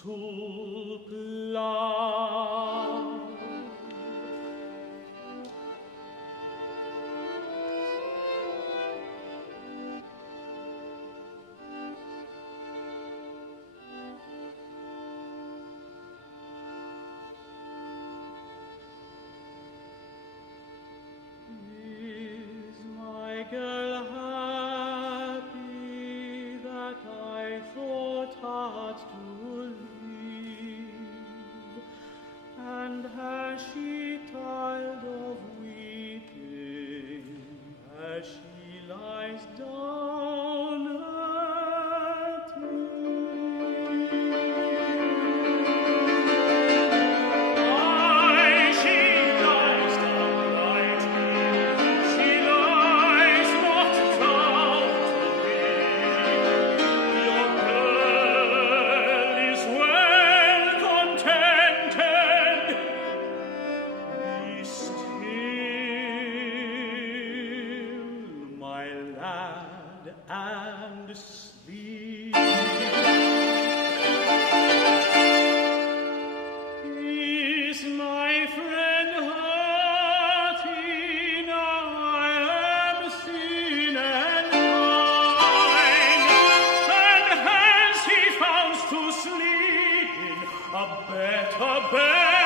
stulp loud. Is my girl happy that I thought hard to leave? And has she tired of weeping as she lies down at Aye, she lies down at she lies not down to weep. Your girl is well contented. Be still, my lad, and sleep. Is my friend hearty? Now I am seen and kind. And has he found to sleep in a better bed?